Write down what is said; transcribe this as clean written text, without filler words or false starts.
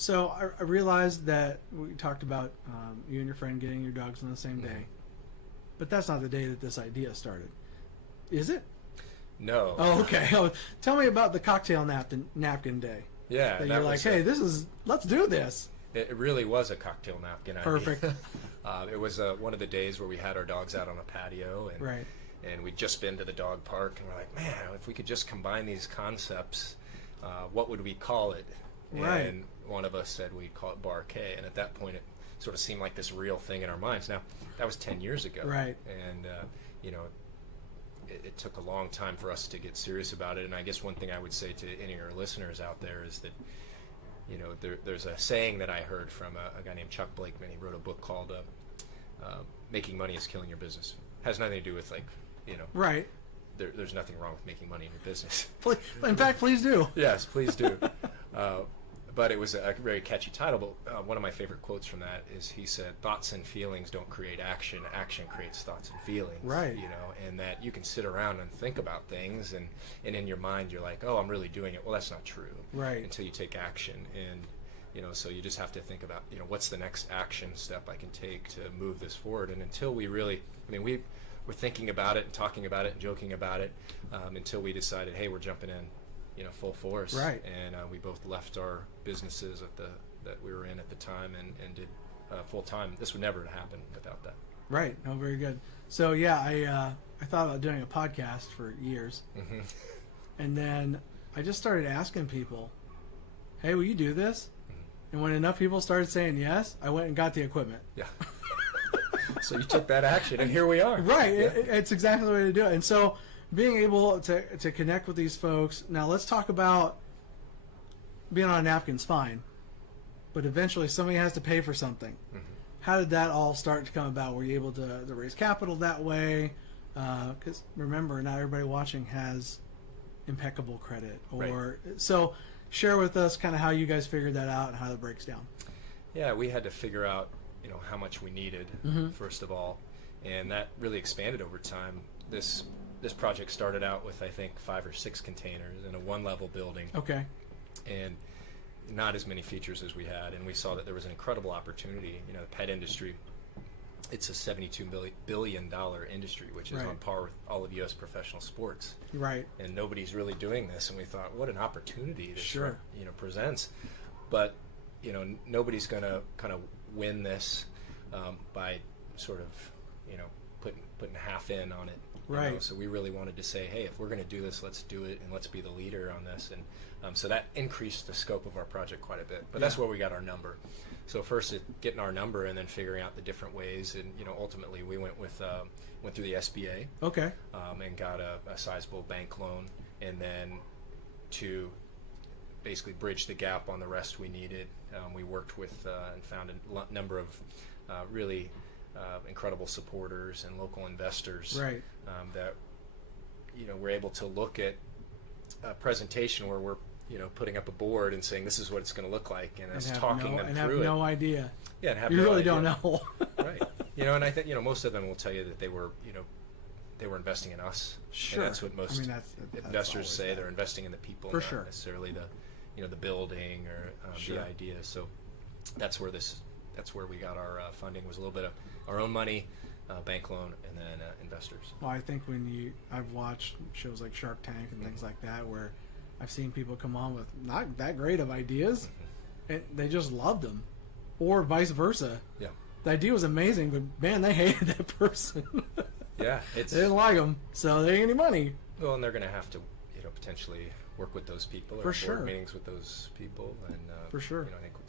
So I realized that we talked about you and your friend getting your dogs on the same day, but that's not the day that this idea started, is it? No. Oh, okay. Oh, tell me about the cocktail napkin day. Yeah. That you're like, hey, let's do this. It really was a cocktail napkin idea. Perfect. It was one of the days where we had our dogs out on a patio, and Right. and we'd just been to the dog park, and we're like, man, if we could just combine these concepts, what would we call it? Right. And one of us said we'd call it Bar K, and at that point it sort of seemed like this real thing in our minds. Now, that was 10 years ago. Right. And, it took a long time for us to get serious about it, and I guess one thing I would say to any of your listeners out there is that, there's a saying that I heard from a guy named Chuck Blakeman. He wrote a book called Making Money is Killing Your Business. Has nothing to do with, Right. there's nothing wrong with making money in your business. In fact, please do. Yes, please do. But it was a very catchy title. But one of my favorite quotes from that is he said, "Thoughts and feelings don't create action. Action creates thoughts and feelings." Right. And that you can sit around and think about things, and in your mind you're like, "Oh, I'm really doing it." Well, that's not true. Right. Until you take action, and so you just have to think about, what's the next action step I can take to move this forward. And until we really, we were thinking about it and talking about it and joking about it until we decided, hey, we're jumping in. Full force. Right. And we both left our businesses that we were in at the time and did full time. This would never have happened without that. Right. Oh, very good. So yeah, I thought about doing a podcast for years, Mm-hmm. and then I just started asking people, "Hey, will you do this?" Mm-hmm. And when enough people started saying yes, I went and got the equipment. Yeah. So you took that action, and here we are. Right. Yeah. It's exactly the way to do it. And so being able to connect with these folks. Now let's talk about being on a napkin's fine, but eventually somebody has to pay for something. Mm-hmm. How did that all start to come about? Were you able to raise capital that way? Because remember, not everybody watching has impeccable credit. So share with us kind of how you guys figured that out and how that breaks down. Yeah, we had to figure out, how much we needed, first of all, and that really expanded over time. This project started out with, I think, 5 or 6 containers in a one-level building. Okay. And not as many features as we had, and we saw that there was an incredible opportunity. The pet industry, it's a $72 billion industry, which is Right. on par with all of U.S. professional sports. Right. And nobody's really doing this, and we thought, what an opportunity this Sure. presents. But nobody's going to kind of win this by sort of putting half in on it. Right. So we really wanted to say, hey, if we're going to do this, let's do it, and let's be the leader on this. And so that increased the scope of our project quite a bit. But that's Yeah. where we got our number. So first, getting our number, and then figuring out the different ways. And ultimately, we went through the SBA. Okay. And got a sizable bank loan, and then to basically bridge the gap on the rest we needed, we worked with and found a number of really incredible supporters and local investors. Right. That we're able to look at a presentation where we're putting up a board and saying this is what it's going to look like, and us talking them and through have no idea. Yeah, and have You no really idea. don't know. Right. And I think most of them will tell you that they were they were investing in us. Sure. And that's what most that's investors always say. that. They're investing in the people, For not sure. necessarily the the building or Sure. the idea. So that's where we got our funding, was a little bit of our own money, bank loan, and then investors. Well, I think I've watched shows like Shark Tank and things like that, where I've seen people come on with not that great of ideas, and they just loved them, or vice versa. Yeah. The idea was amazing, but man, they hated that person. Yeah, They didn't like them, so they ain't any money. well, and they're going to have to potentially work with those people or For have board sure. meetings with those people, and For sure. I think